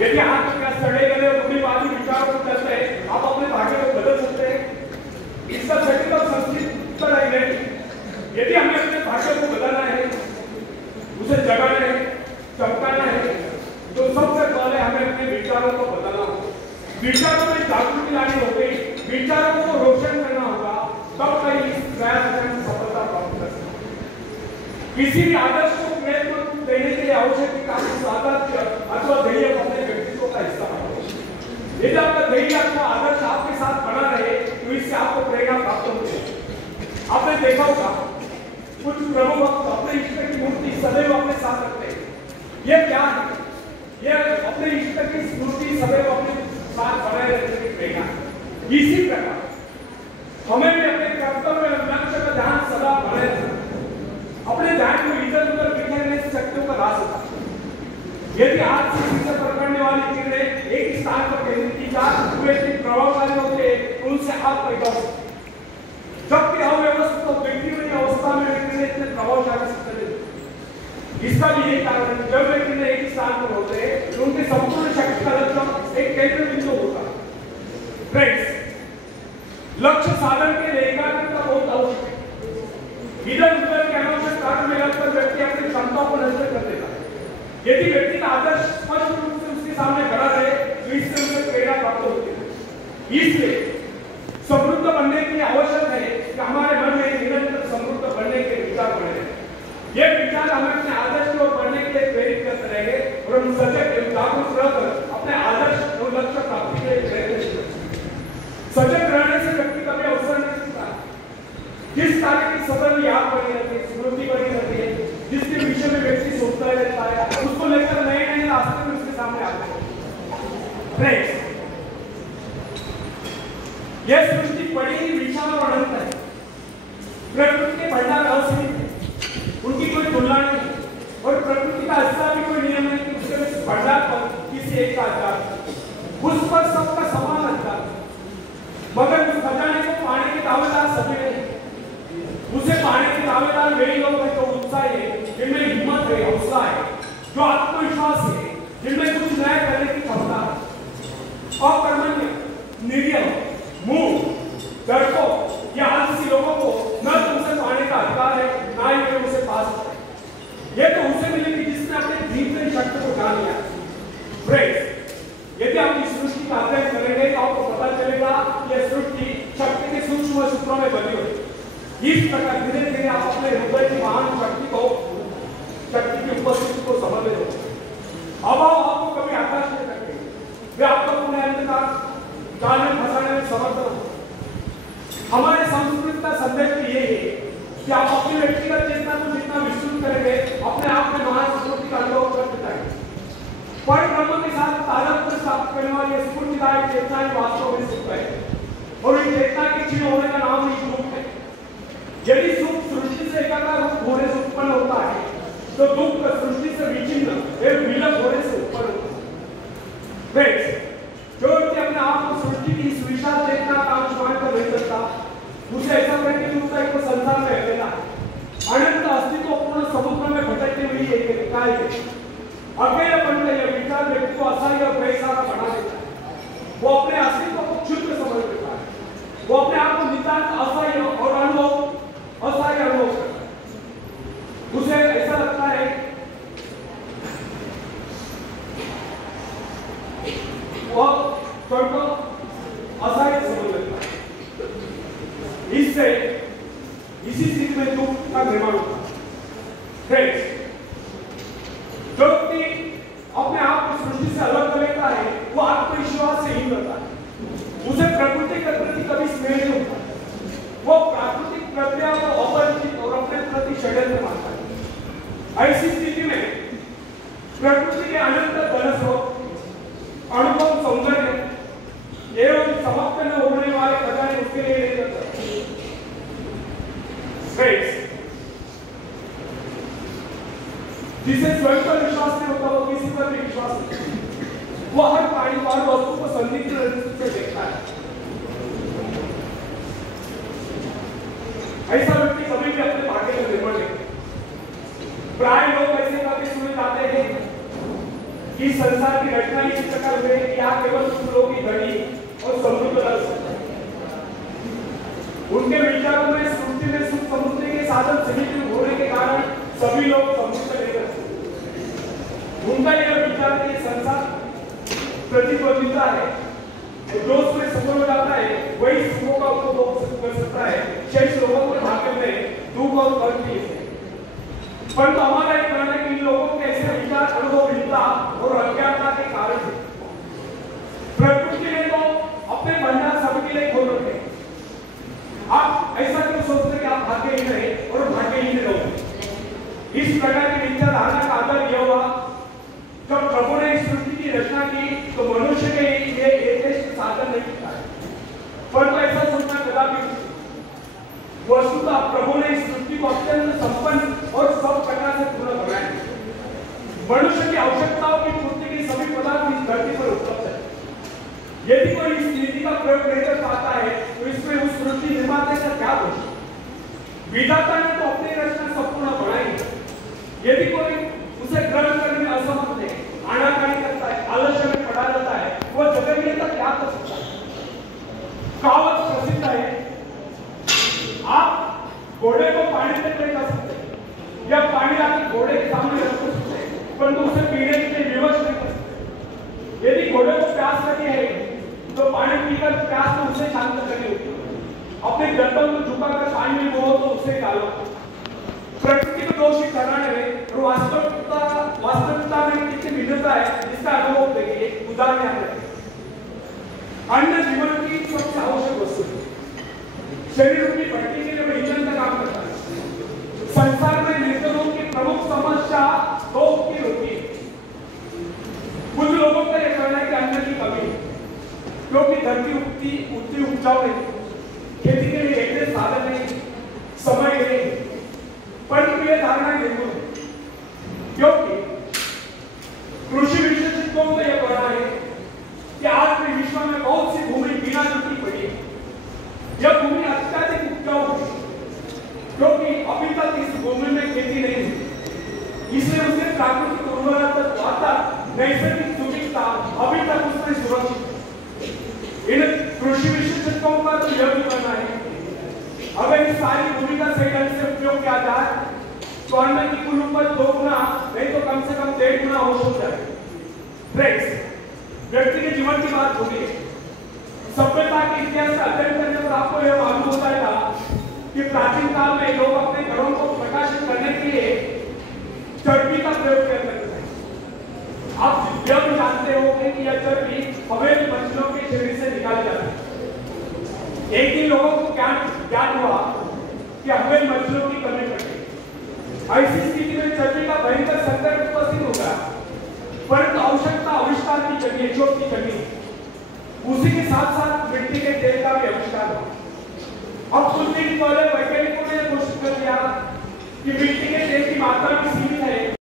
यदि आप क्या सड़े गले और रूढ़िवादी विचारों को चलते हैं, आप अपने भाग्य को बदल सकते हैं? इसका सटीक और संस्कृत उत्तर है नहीं। यदि हमें अपने भाग्य को बदलना है, उसे जगाना है, चमकाना है, तो सबसे पहले हमें अपने विचारों को बदलना होगा। विचारों में जागृति लानी होगी, विचारों को रोशन करना होगा, तब कहीं इस प्रयास में सफलता प्राप्त कर सकते। किसी भी आदर्श को प्रेरणा देने के लिए आवश्यक है कि आप उस आदर्श अथवा ध्येय को अपने व्यक्तित्व का हिस्सा बनाओ। यदि आपका ध्येय अथवा आदर्श आपके साथ बना रहे, तो इससे आपको प्रेरणा प्राप्त होती है। आपने देखा होगा कुछ प्रभु भक्त अपने इष्ट की मूर्ति सदैव अपने साथ रखते हैं। ये क्या है? ये अपने इष्ट की स्मृति सदैव अपने साथ बनाए रखने की प्रेरणा। इसी प्रकार हमें भी अपने कर्तव्य और लक्ष्य का ध्यान सदा बनाए रखना। अपने ध्यान को इधर उधर बिखेरने से शक्तियों का रास होता है। यदि हाथ से शीशे पर पड़ने वाली किरणें एक स्थान पर केंद्रित की जाए, वे इतनी प्रभावशाली होते हैं, उनसे आप पैदा होते हैं। जबकि अव्यवस्थित व्यक्ति की अवस्था में किरणें इतने प्रभावशाली सकते हैं। इसका भी यही कारण है कि जब वे किरणें एक स्थान पर होते हैं, तो उनके संपूर्ण शक्ति का लक्ष्य एक केंद्र बिंदु होता है। फ्रेंड्स, लक्ष्य साधन के लिए एकाग्रता बहुत आवश्यक है। इधर उधर के अनावश्यक कार्य में लगकर व्यक्ति अपनी क्षमता को नष्ट कर देता है। यदि व्यक्ति का आदर्श स्पष्ट रूप से उसके सामने खड़ा रहे, तो इससे उसे प्रेरणा प्राप्त होती है। इसलिए समृद्ध बनने के लिए आवश्यक है कि हमारे मन में निरंतर समृद्ध बनने के विचार बने रहे। ये विचार हमें अपने आदर्श को बढ़ने के लिए प्रेरित करते रहेंगे और हम सजग एवं जागरूक रहकर अपने आदर्श और लक्ष्य प्राप्ति के लिए प्रयत्नशील रहेंगे। सजग रहने से व्यक्ति कभी अवसर नहीं मिलता। जिस कार्य की सदैव याद बनी रहती है, स्मृति बनी रहती है, जिसके विषय में व्यक्ति सोचता रहता है, उसको लेकर नए नए रास्ते में उसके सामने आते हैं। यह सृष्टि बड़ी ही विशाल और अनंत है। प्रकृति के भंडार असीमित है, उनकी कोई तुलना नहीं, और प्रकृति का ऐसा भी कोई नियम नहीं कि उसके भंडार पर किसी एक का अधिकार, उस पर सबका समान अधिकार। मगर उस खजाने को पाने के दावेदार सभी नहीं। उसे पाने के दावेदार वही लोग हैं जो उत्साही है, जिनमें हिम्मत है, हौसला है, जो आत्मविश्वास है, जिनमें कुछ नया करने की क्षमता है। अकर्मण्य, निर्दय, मूर्ख, डरपोक या आलसी लोगों को न तो उसे पाने का अधिकार है, ना ही वे उसे पा सकते हैं। ये तो उसे मिलेगी जिसने अपने जीवन शक्ति को जान लिया। फ्रेंड्स, यदि आप इस सृष्टि का अध्ययन करेंगे तो आपको पता चलेगा कि यह सृष्टि शक्ति के सूक्ष्म सूत्रों में बनी हुई है। इस प्रकार धीरे धीरे आप अपने हृदय की महान शक्ति की उपस्थिति को समझ ले। अब आपको कभी आकाश नहीं करते, वे आपको पूरे अंधकार जाल में फंसाने में समर्थ हो। हमारे संस्कृति का संदेश ये है कि आप अपनी व्यक्तिगत चेतना को जितना विस्तृत करेंगे, अपने आप में महान स्फूर्ति का अनुभव कर पाएंगे। पर ब्रह्म के साथ तादात्म्य स्थापित करने वाली स्फूर्तिदायक चेतना ही वास्तव में सुख है, और इस चेतना के क्षीण होने का नाम ही दुख है। यदि सुख सृष्टि से एकाकार होने से उत्पन्न होता है, तो दुख सृष्टि से विचिन्न एवं विलप होने से उत्पन्न होता है। फ्रेंड्स, जो व्यक्ति अपने आप को सृष्टि की इस विशाल चेतना का अंश मानकर नहीं सकता, उसे ऐसा प्रतीत होता है कि संसार में अकेला है। अनंत अस्तित्वपूर्ण समुद्र में भटकती हुई एक इकाई है। अकेलापन का यह विचार व्यक्ति को असहाय और बेसहारा बना देता है। वो अपने अस्तित्व को क्षुद्र समझ लेता है। वो अपने आप को नितांत असहाय और असहाय अनुभव करता है। उसे ऐसा लगता है वह स्वयं को असहाय समझ लेता है। इससे इसी स्थिति में दुख का निर्माण होता है। फ्रेंड्स, जो व्यक्ति अपने आप को सृष्टि से अलग कर लेता है, वो आत्मविश्वास से हीन रहता है। उसे प्रकृति के प्रति कभी स्नेह नहीं होता। वो प्राकृतिक प्रक्रिया को अपरिचित और अपने प्रति षड्यंत्र मानता है। ऐसी स्थिति में प्रकृति के अनंत धनस्रोत, अनुभव, सौंदर्य एवं समाप्त न होने वाले खजाने उसके लिए नहीं करता। जिसे स्वयं पर विश्वास नहीं होता, वो किसी पर भी विश्वास नहीं। वो हर प्राणी हर वस्तु को संदिग्ध दृष्टि से देखता है। ऐसा व्यक्ति कभी भी अपने भाग्य में निर्भर नहीं। प्राय लोग ऐसे कभी सुने जाते हैं इस संसार की रचना इस प्रकार हुई कि यहाँ केवल कुछ लोग ही धनी और समृद्ध रह सकते हैं। उनके विचारों में सृष्टि में सुख समृद्धि के साधन सीमित होने के कारण सभी लोग समृद्ध नहीं रह सकते। उनका यह विचार कि संसार प्रतिद्वंदिता है, जो उसमें सफल हो जाता है वही सुखों का उपभोग कर सकता है। शेष लोगों के भाग्य में दुख और कष्ट ही है। परंतु हमारा एक कहना है कि इन लोगों के ऐसे विचार अनुभवहीनता और अज्ञानता के कारण है। प्रकृति ने तो अपने भंडार सबके लिए खोल रखे। आप ऐसा क्यों सोचते कि आप भाग्यहीन रहे और भाग्यहीन रहोगे? इस प्रकार की विचारधारा का आधार यह हुआ जब प्रभु ने इस सृष्टि की रचना की तो मनुष्य के लिए एक साधन नहीं था। परंतु ऐसा सोचना कदापि वस्तुतः प्रभु ने इस सृष्टि को अत्यंत संपन्न और सब प्रकार से पूर्ण बनाया। मनुष्य की आवश्यकताओं की पूर्ति के सभी पदार्थ इस धरती पर उपलब्ध है। यदि कोई इस नीति का प्रयोग नहीं कर पाता है तो इसमें उस सृष्टि निर्माता का क्या दोष? विधाता ने तो अपनी रचना संपूर्ण बनाई है। यदि कोई उसे ग्रहण करने में असमर्थ है, आनाकानी करता है, आलस्य में पड़ा रहता है, वो जगत में तक क्या कर सकता है? कहावत प्रसिद्ध है, आप घोड़े को पानी तक ले जा सकते हैं या पानी आके घोड़े के सामने रख सकते हैं, परंतु उसे पीने के लिए विवश नहीं कर सकते। यदि घोड़े को प्यास लगी है तो पानी पीकर प्यास को उसे शांत करनी होती है। अपने गर्दन को झुकाकर पानी में बोलो तो उसे डालो। प्रकृति को दोषी ठहराने में और वास्तविकता में कितनी भिन्नता है इसका अनुभव देखिए। उदाहरण याद रखें, अन्न जीवन की सबसे आवश्यक वस्तु है। शरीर रूपी भट्टी के लिए ईंधन का काम करता है। संसार में निर्धनों की प्रमुख समस्या दो की होती है। कुछ लोगों का यह कहना है कि अन्न की कमी है क्योंकि धरती उतनी उपजाऊ नहीं, खेती के लिए एक साधन नहीं, समय नहीं। परंतु यह धारणा निर्मूल है क्योंकि कृषि विशेषज्ञों का यह कहना है कि आज के विश्व में बहुत सी भूमि बिना जुटी पड़ी है। यह भूमि अत्यधिक उपजाऊ है क्योंकि अभी तक इस भूमि में खेती नहीं हुई, इसलिए उसके प्राकृतिक उर्वरता नैसर्गिक सुविधा अभी तक उसमें सुरक्षित है। इन कृषि विशेषज्ञों का तो यह भी कहना है अगर इस सारी भूमि का सही ढंग से उपयोग किया जाए तो अन्न की कुल उपज 2 गुना नहीं तो कम से कम 1.5 गुना हो सकता है। फ्रेंड्स, व्यक्ति के जीवन की बात होगी। सभ्यता के इतिहास का अध्ययन करने पर आपको यह मालूम हो जाएगा कि प्राचीन काल में लोग अपने घरों को प्रकाशित करने के लिए चर्बी का प्रयोग करते थे। आप यह भी जानते होंगे कि यह चर्बी अवैध मछलियों के शरीर से निकाली जाती है। एक दिन लोगों को ज्ञान हुआ कि अवैध मछलियों की कमी पड़ गई। ऐसी स्थिति में चर्बी का भयंकर संकट उपस्थित होगा, परंतु आवश्यकता आविष्कार की जगह, शोध की जगह, उसी के साथ साथ मिट्टी के तेल